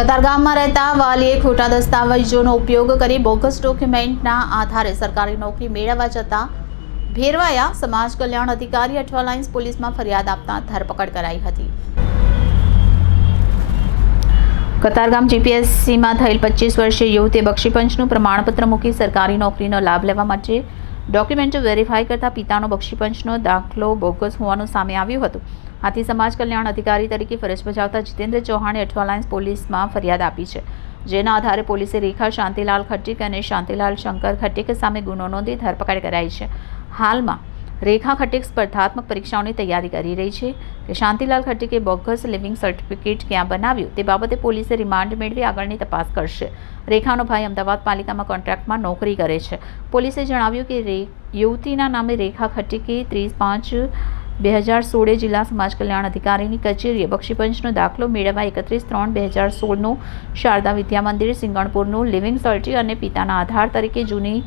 કતારગામમાં રહેતા વાલીએ ખોટા દસ્તાવેજોનો ઉપયોગ કરી બોગસ ડોક્યુમેન્ટના આધારે સરકારી નોકરી મેળવવા જતા ભેરવાયા સમાજ કલ્યાણ અધિકારી અઠવા લાઇન્સ પોલીસમાં ફરિયાદ આપતા ધરપકડ કરાઈ હતી. કતારગામ જીપીએસસીમાં થયેલ પચીસ વર્ષીય યુવતીએ બક્ષીપંચનું પ્રમાણપત્ર મૂકી સરકારી નોકરીનો લાભ લેવા માટે ડોક્યુમેન્ટ વેરીફાઈ કરતા પિતાનો બક્ષીપંચનો દાખલો બોગસ હોવાનું સામે આવ્યું હતું. આથી સમાજ કલ્યાણ અધિકારી તરીકે ફરજ બજાવતા જીતેન્દ્ર ચૌહાણે અઠવાલાઇન્સ પોલીસમાં ફરિયાદ આપી છે. જેના આધારે પોલીસે રેખા, શાંતિલાલ ખટ્ટીક અને શાંતિલાલ શંકર ખટ્ટીક સામે ગુનો નોંધી ધરપકડ કરાઈ છે. હાલમાં રેખા ખટ્ટીક સ્પર્ધાત્મક પરીક્ષાઓની તૈયારી કરી રહી છે કે શાંતિલાલ ખટ્ટીકે બોગસ લિવિંગ સર્ટિફિકેટ ક્યાં બનાવ્યું તે બાબતે પોલીસે રિમાન્ડ મેળવી આગળની તપાસ કરશે. રેખાનો ભાઈ અમદાવાદ પાલિકામાં કોન્ટ્રાક્ટમાં નોકરી કરે છે. પોલીસે જણાવ્યું કે યુવતીના નામે રેખા ખટ્ટીકે ત્રીસ પાંચ બે હજાર સોળે જિલ્લા સમાજ કલ્યાણ અધિકારીની કચેરીએ બક્ષીપંચનો દાખલો મેળવવા એકત્રીસ ત્રણ બે હજાર સોળનું શારદા વિદ્યા મંદિર, સિંગણપુરનું લિવિંગ સર્ટી અને પિતાના આધાર તરીકે જૂની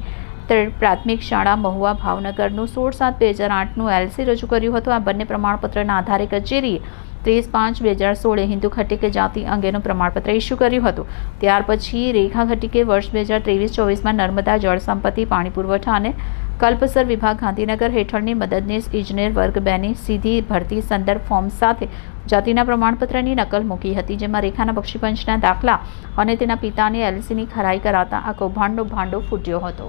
પ્રાથમિક શાળા મહુવા ભાવનગરનું સોળ સાત બે હજાર આઠનું એલસી રજૂ કર્યું હતું. આ બંને પ્રમાણપત્રના આધારે કચેરીએ ત્રીસ પાંચ બે હજાર સોળે હિન્દુ ખટીકે જાતિ અંગેનું પ્રમાણપત્ર ઇસ્યુ કર્યું હતું. ત્યાર પછી રેખા ખટીકે વર્ષ બે હજાર ત્રેવીસ ચોવીસમાં નર્મદા જળ સંપત્તિ પાણી પુરવઠા અને કલ્પસર વિભાગ ગાંધીનગર હેઠળની મદદનીશ ઇજનેર વર્ગ બેની સીધી ભરતી સંદર્ભ ફોર્મ સાથે જાતિના પ્રમાણપત્રની નકલ મૂકી હતી, જેમાં રેખાના બક્ષીપંચના દાખલા અને તેના પિતાની એલસીની ખરાઈ કરાતા આ કૌભાંડનો ભાંડો ફૂટ્યો હતો.